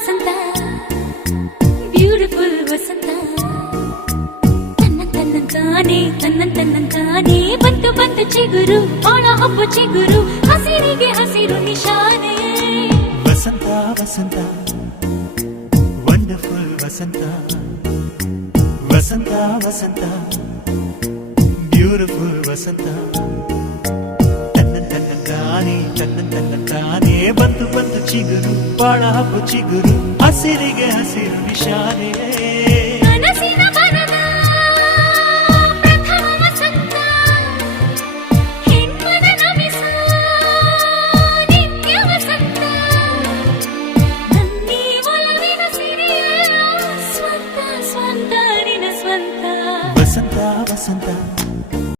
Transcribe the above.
ವಸಂತ beautiful ವಸಂತ ತನ್ನಂತಾನೆ ಬಂತು ಬಂತು ಚಿಗುರು ಒಳ ಹಬ್ಬ ಚಿಗುರು ಹಸಿರಿಗೆ ಹಸಿರು ನಿಶಾನೆ ವಸಂತ ವಸಂತ ವಂಡರ್ಫುಲ್ ವಸಂತ ವಸಂತ ವಸಂತ ಬ್ಯೂಟಿಫುಲ್ ವಸಂತ ತನ್ನಂತಾನೆ ಬಂತು ಬಂತು ಚಿಗುರು ಬಾಳ ಹಬ್ಬ ಚಿಗುರು ಹಸಿರಿಗೆ ಹಸಿರು ನಿಶಾನೆ